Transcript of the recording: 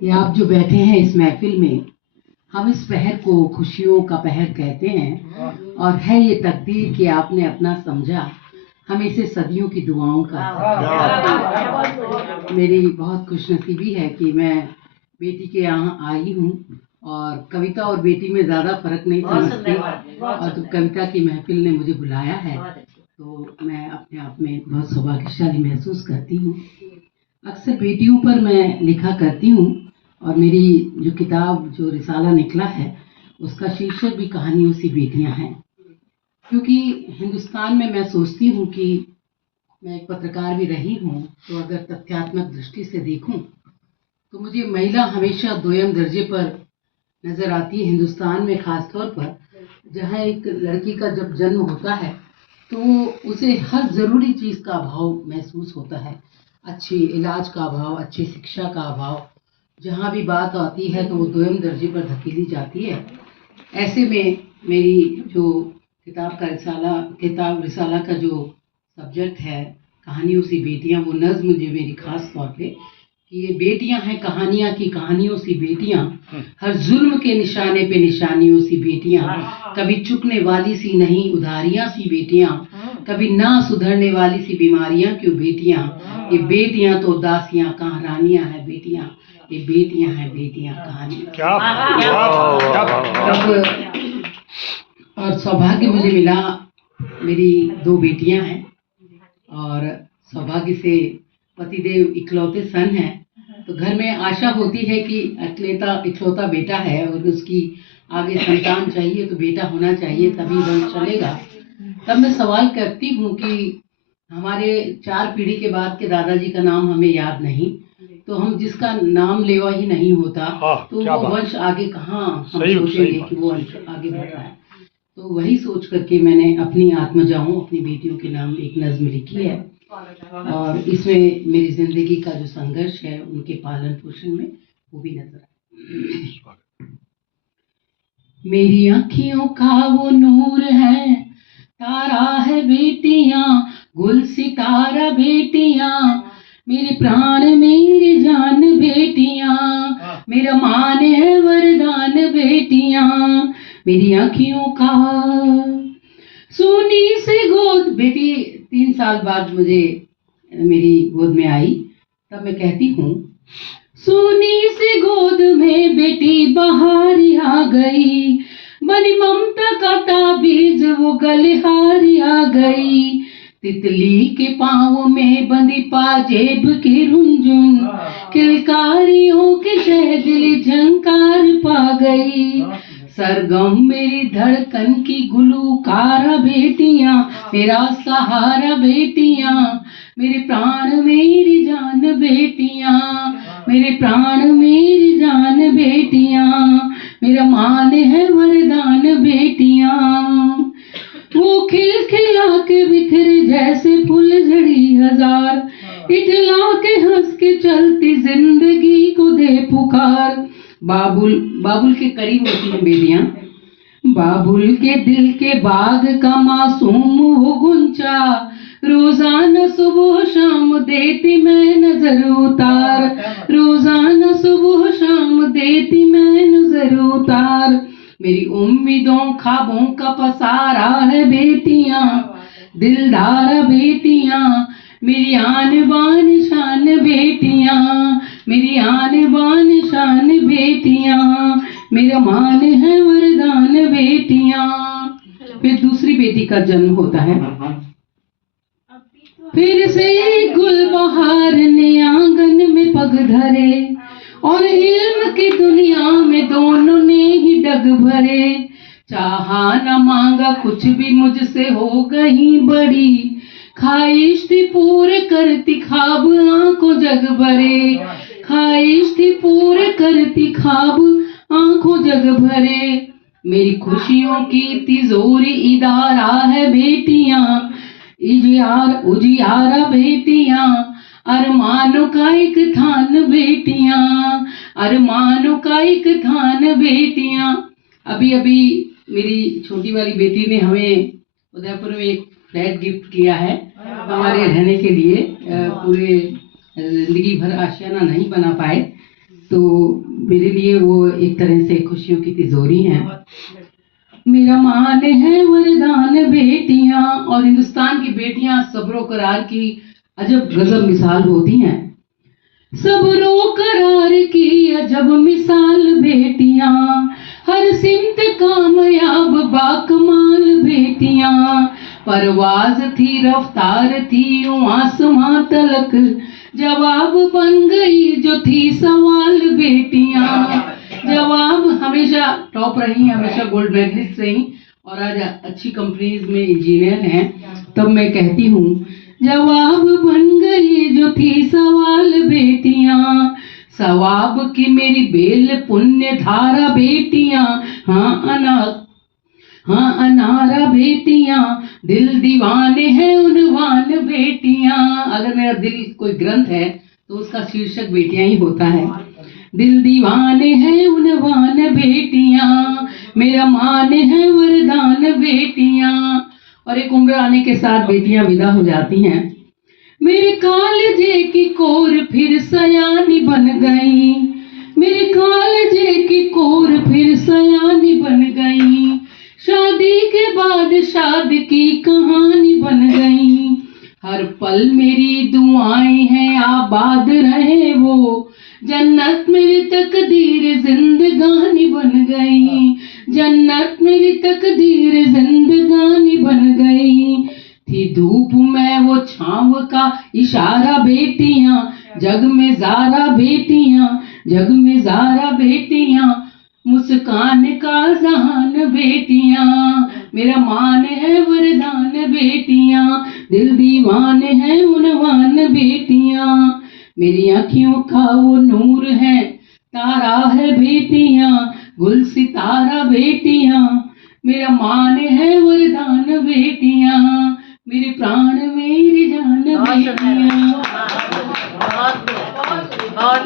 ये आप जो बैठे हैं इस महफिल में, हम इस पहर को खुशियों का पहर कहते हैं और है ये तकदीर कि आपने अपना समझा, हम इसे सदियों की दुआओं का। मेरी बहुत खुशनसीबी है कि मैं बेटी के यहाँ आई हूँ और कविता और बेटी में ज़्यादा फर्क नहीं समझती, और तो कविता की महफिल ने मुझे बुलाया है तो मैं अपने आप में बहुत सौभाग्यशाली महसूस करती हूँ। अक्सर बेटियों पर मैं लिखा करती हूँ और मेरी जो किताब जो रिसाला निकला है उसका शीर्षक भी कहानियों सी बेटियां हैं, क्योंकि हिंदुस्तान में मैं सोचती हूँ कि मैं एक पत्रकार भी रही हूँ, तो अगर तथ्यात्मक दृष्टि से देखूं तो मुझे महिला हमेशा दोयम दर्जे पर नजर आती है हिंदुस्तान में, खासतौर पर जहाँ एक लड़की का जब जन्म होता है तो उसे हर ज़रूरी चीज़ का अभाव महसूस होता है, अच्छे इलाज का अभाव, अच्छी शिक्षा का अभाव। जहाँ भी बात आती है तो वो दोयम दर्जे पर धकेली जाती है। ऐसे में मेरी जो किताब रिसाला का जो सब्जेक्ट है कहानियों सी बेटियां, वो नज्म जो मेरी खास तौर पे कि ये बेटियां हैं कहानियां की कहानियों सी बेटियां, हर जुल्म के निशाने पे निशानियों सी बेटियां, कभी चुकने वाली सी नहीं उधारियां सी बेटियां, कभी ना सुधरने वाली सी बीमारियां क्यों बेटियां, ये बेटियां तो दासियां कहाँ रानियां हैं बेटियां, ये बेटियां हैं बेटियां कहानियां। और सौभाग्य मुझे मिला, मेरी दो बेटियां हैं और सौभाग्य से पतिदेव इकलौते सन हैं, तो घर में आशा होती है कि इकलौता बेटा है और उसकी आगे संतान चाहिए तो बेटा होना चाहिए तभी वंश चलेगा। तब मैं सवाल करती हूँ कि हमारे 4 पीढ़ी के बाद के दादाजी का नाम हमें याद नहीं, तो हम जिसका नाम लेवा ही नहीं होता तो वो वंश आगे कहाँ हम सोचेंगे कि वो वंश आगे बढ़ रहा है। तो वही सोच करके मैंने अपनी आत्मजाओं अपनी बेटियों के नाम एक नज्म लिखी है और इसमें मेरी जिंदगी का जो संघर्ष है उनके पालन पोषण में वो भी नजर आए। मेरी आँखियों का वो नूर है, तारा है बेटियां, गुल सितारा बेटियां, मेरे प्राण मेरी जान बेटियां, मेरा मान है वरदान बेटियां, मेरी आँखियों का सोनी से गोद। बेटी 3 साल बाद मुझे मेरी गोद में आई, तब मैं कहती हूँ सोनी से गोद में बेटी बाहर आ गई, बनी ममता का ताबीज वो गलिहारी आ गई, तितली के पाँव में बंदी पाजेब की रुंझुन, किलकारियों के शहदिल झंकार पा गई, सरगम मेरी धड़कन की गुलूकारा बेटियां, मेरा सहारा बेटियां, मेरे प्राण मेरी जान बेटियां, मेरे प्राण मेरी जान बेटियां, मेरा मान है वरदान बेटियां, वो खिलखिला के बिखरे जैसे फुलझड़ी हजार, इठला के हंस के चलती जिंदगी को दे पुकार, बाबुल के करीब होती हैं बेटियां, बाबुल के दिल के बाग का मासूम वो गुंचा, रोजाना सुबह शाम देती मैं नजर उतार, रोजाना सुबह शाम देती मैं नजर उतार, मेरी उम्मीदों ख्वाबों का पसारा है बेटियां, दिलदार बेटियां, मेरी आन बान शान बेटियां, मेरी आन बान शान बेटियां, मेरा मान है वरदान बेटियां। फिर दूसरी बेटी का जन्म होता है, फिर से गुलबहार ने आंगन में पग धरे और इल्म की दुनिया में दोनों ने ही डग भरे, चाहा न मांगा कुछ भी मुझसे हो गई बड़ी, ख्वाहिश थी पूरे करती ख्वाब आंखों जग भरे, ख्वाहिश थी पूरे करती ख्वाब आंखों जग भरे, मेरी खुशियों की तिजोरी इदारा है बेटियां, उजियारा बेटियां, अरमानों का एक थान बेटियां, अरमानों का एक थान बेटियां। अभी अभी मेरी छोटी वाली बेटी ने हमें उदयपुर में एक फ्लैट गिफ्ट किया है हमारे रहने के लिए, पूरे जिंदगी भर आशियाना नहीं बना पाए तो मेरे लिए वो एक तरह से खुशियों की तिजोरी हैं। मेरा मान है वरदान बेटियां, और हिंदुस्तान की बेटियां सब्रो करार की अजब गजब मिसाल होती हैं। सब्रो करार की अजब मिसाल बेटियां, हर सिमत कामयाब बाकमाल बेटियां। परवाज थी रफ्तार थी यूं आसमां तलक, जवाब बन गई जो थी सवाल बेटियां। जवाब हमेशा टॉप रही, हमेशा गोल्ड मेडलिस्ट रही, और आज अच्छी कंपनीज में इंजीनियर हैं। तब मैं कहती हूँ जवाब बन गई जो थी सवाल बेटियां। सवाब की मेरी बेल पुण्य धारा बेटियां, हाँ अनारा बेटियां, दिल दीवाने हैं उनवान बेटियां। अगर मेरा दिल कोई ग्रंथ है तो उसका शीर्षक बेटियां ही होता है। दिल दीवाने हैं उनवान बेटियां, मेरा मान है वरदान बेटियां। और एक उम्र आने के साथ बेटियां विदा हो जाती हैं। मेरे कालजे की कोर फिर सयानी बन गई, मेरे कालजे की कोर फिर सयानी बन गई। शादी के बाद शादी की कहानी बन गई। हर पल मेरी दुआएं हैं आबाद रहे वो, जन्नत मेरी तकदीर जिंदगानी बन गई। जन्नत मेरी तकदीर जिंदगानी बन गई। थी धूप में वो छांव का इशारा बेटियां, जग में ज़ारा बेटियां, जग में ज़ारा बेटियां। मुस्कान का जहान बेटियां, मेरा मान है वरदान बेटियां। दिल दीवाने हैं उनवान बेटियां। मेरी आँखियों का वो नूर है, तारा है बेटियां, गुल सितारा बेटियां। मेरा मान है वरदान बेटियां, मेरे प्राण